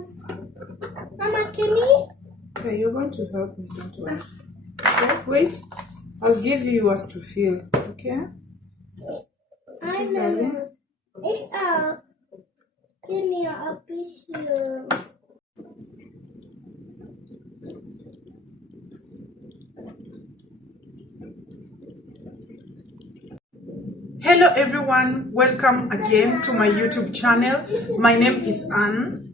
Mama, can you? Okay, you're going to help me, don't worry. Okay, wait. I'll give you yours to feel, okay? I know. Ich auch. Gib mir ein bisschen. Hello everyone, welcome again to my YouTube channel. My name is Anne,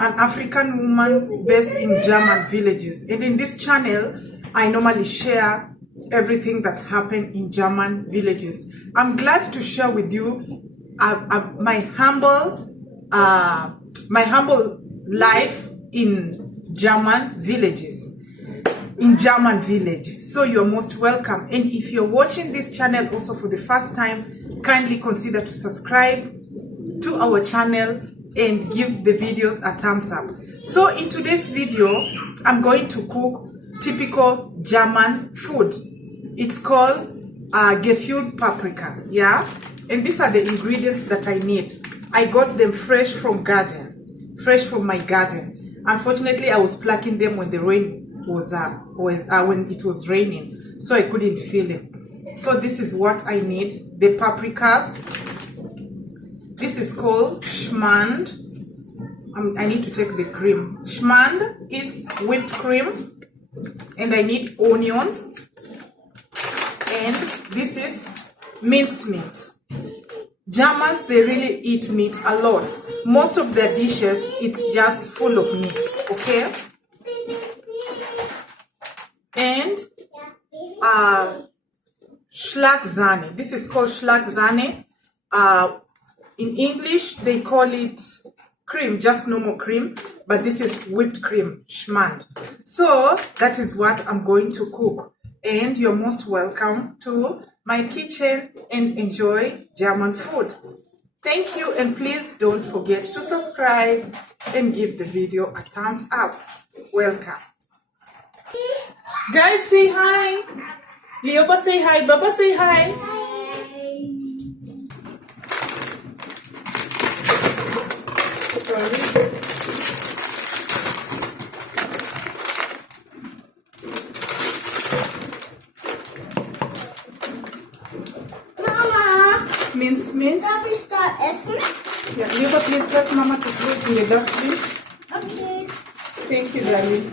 an African woman based in German villages. And in this channel, I normally share everything that happened in German villages. I'm glad to share with you my humble life in German villages. In German village. So you're most welcome. And if you're watching this channel also for the first time, kindly consider to subscribe to our channel and give the video a thumbs up. So in today's video, I'm going to cook typical German food. It's called gefülled paprika. Yeah, and these are the ingredients that I need. I got them fresh from my garden. Unfortunately, I was plucking them when the rain was when it was raining, so I couldn't feel it. So this is what I need: the paprikas. This is called schmand. I need to take the cream. Schmand is whipped cream, and I need onions, and this is minced meat. Germans, they really eat meat a lot. Most of their dishes, it's just full of meat, okay? And Schlagsahne. This is called Schlagsahne. In English, they call it cream, just normal cream, but this is whipped cream, Schmand. So that is what I'm going to cook. And you're most welcome to my kitchen and enjoy German food. Thank you, and please don't forget to subscribe and give the video a thumbs up. Welcome. Guys, say hi. Leoba, say hi. Baba, say hi. Sorry. Mama, Minced meat. darf ich da essen? Yeah, Leoba, please help Mama to put it in the dustbin. Okay. Thank you, darling.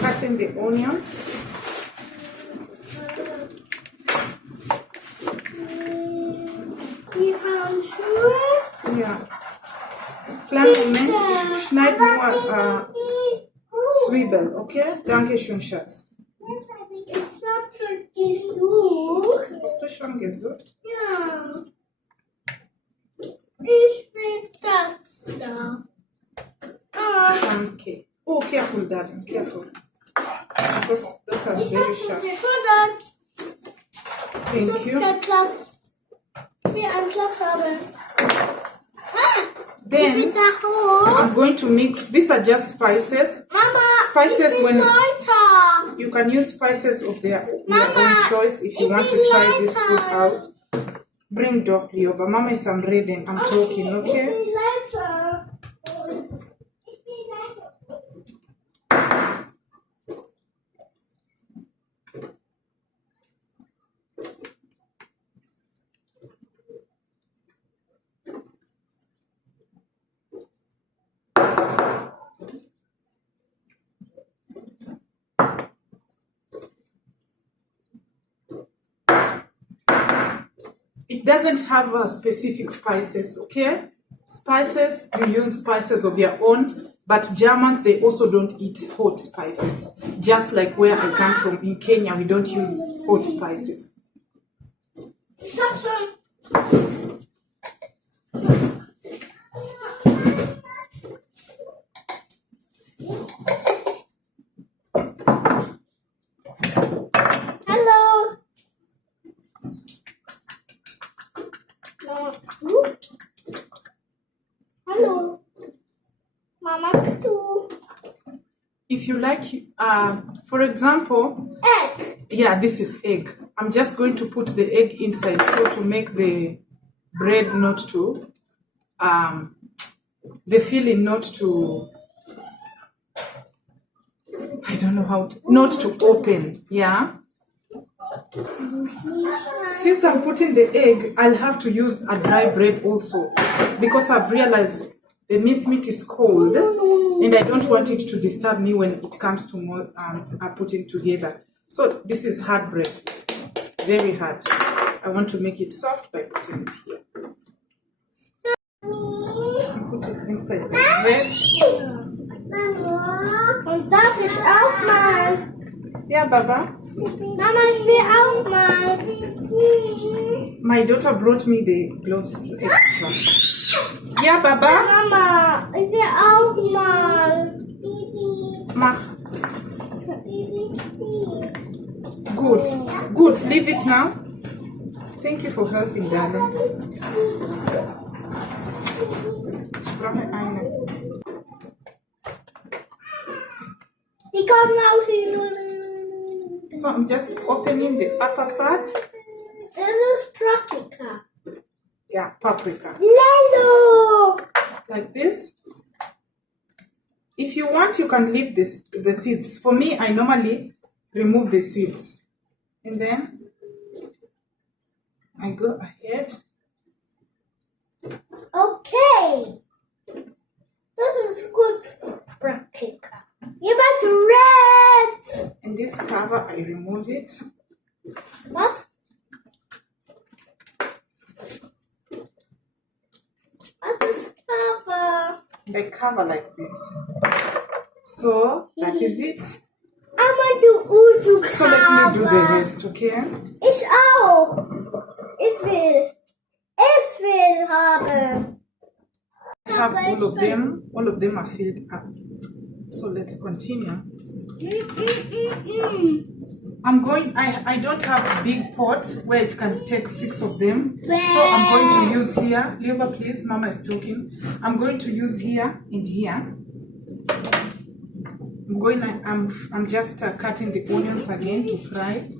Cutting the onions. Die Handschuhe. Ja. Kleinen Moment, ich schneide nur Zwiebeln, okay? Danke schön, Schatz. Ich hab schon gesucht. Hast du schon gesucht? Ja. Ich will das da. Okay. Oh, careful, darling, careful. Because those are very sharp. Thank you. Platz. Wie ein Platz haben. Then I'm going to mix. These are just spices. Mama, Spices when weiter. you can use spices of your Mama, own choice if you want to try this food out. Bring doch, Lioba. Mama is I'm reading. I'm talking, okay? Ich will weiter. It doesn't have specific spices, okay? Spices, you use spices of your own, but Germans, they also don't eat hot spices. Just like where I come from, in Kenya, we don't use hot spices. Stop schon. Hallo. Mama, bist du? Hallo. Mama, bist du? If you like, for example, Egg. yeah, this is egg. I'm just going to put the egg inside so to make the bread not to the feeling not to, I don't know how to, not to open. Yeah. Since I'm putting the egg, I'll have to use a dry bread also, because I've realized the mincemeat is cold and I don't want it to disturb me when it comes to more putting together. So this is hard bread, very hard. I want to make it soft by putting it here. Put it inside the bread. Und darf ich auch mal? Yeah, Baba. Mama, ich will auch mal. My daughter brought me the gloves extra. Yeah, Baba. Mama, ich will auch mal. Mach. Good. Good. Leave it now. Thank you for helping, darling. Ich brauche eine. Die kommen aus wie So I'm just opening the upper part. Das ist Paprika. Yeah, paprika. Lalo! Like this. If you want, you can leave this the seeds. For me, I normally remove the seeds. And then I go ahead. Okay. This is good paprika. You got red. And this cover, I remove it. What? What is cover? They cover like this. So that is it. I'm gonna do Usu cover. So let me do the rest, okay? Ich auch. Ich will haben. I have all of them. All of them are filled up. So let's continue. I'm going, I don't have a big pot where it can take 6 of them. So I'm going to use here. Lieva, please, Mama is talking. I'm going to use here and here. I'm just cutting the onions again to fry.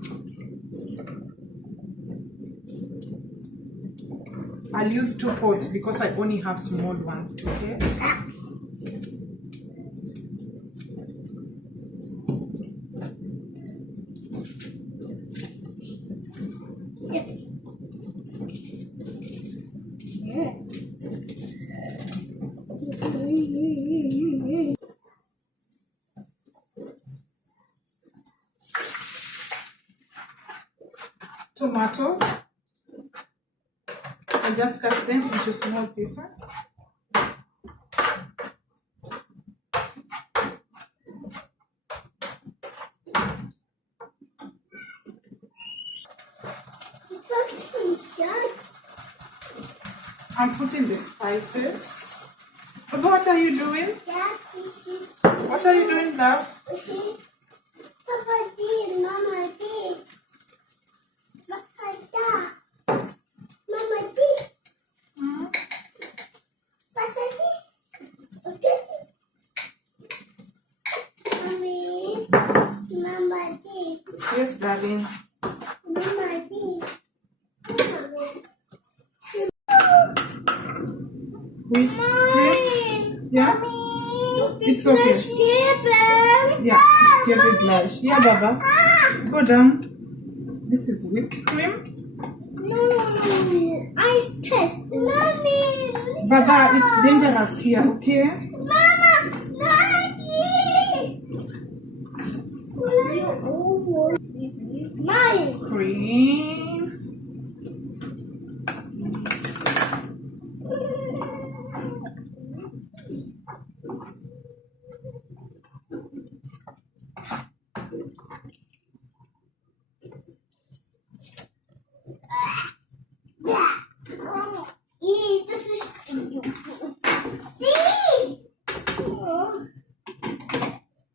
I'll use 2 pots because I only have small ones, okay? Tomatoes. I just cut them into small pieces. I'm putting the spices. Baba, what are you doing? What are you doing, love? Yes, darling. With cream? Yeah? It's okay. Yeah, ich gebe gleich. Yeah, Baba. Go down. This is whipped cream. No. I test. Mommy. Baba, it's dangerous here, okay? Mama, Mine. Cream. Das ist See.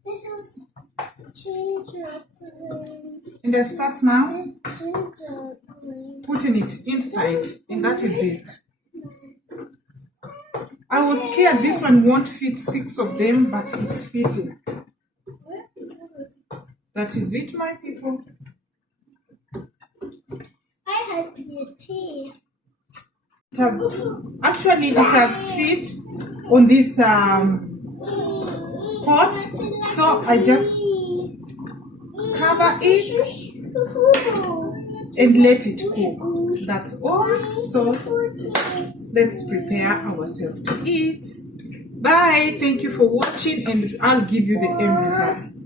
This is ginger. And I start now putting it inside, and that is it. I was scared this one won't fit 6 of them, but it's fitting. That is it, my people. I had tea. it has fit on this pot, so I just cover it and let it cook. That's all. So let's prepare ourselves to eat. Bye. Thank you for watching, and I'll give you the end result.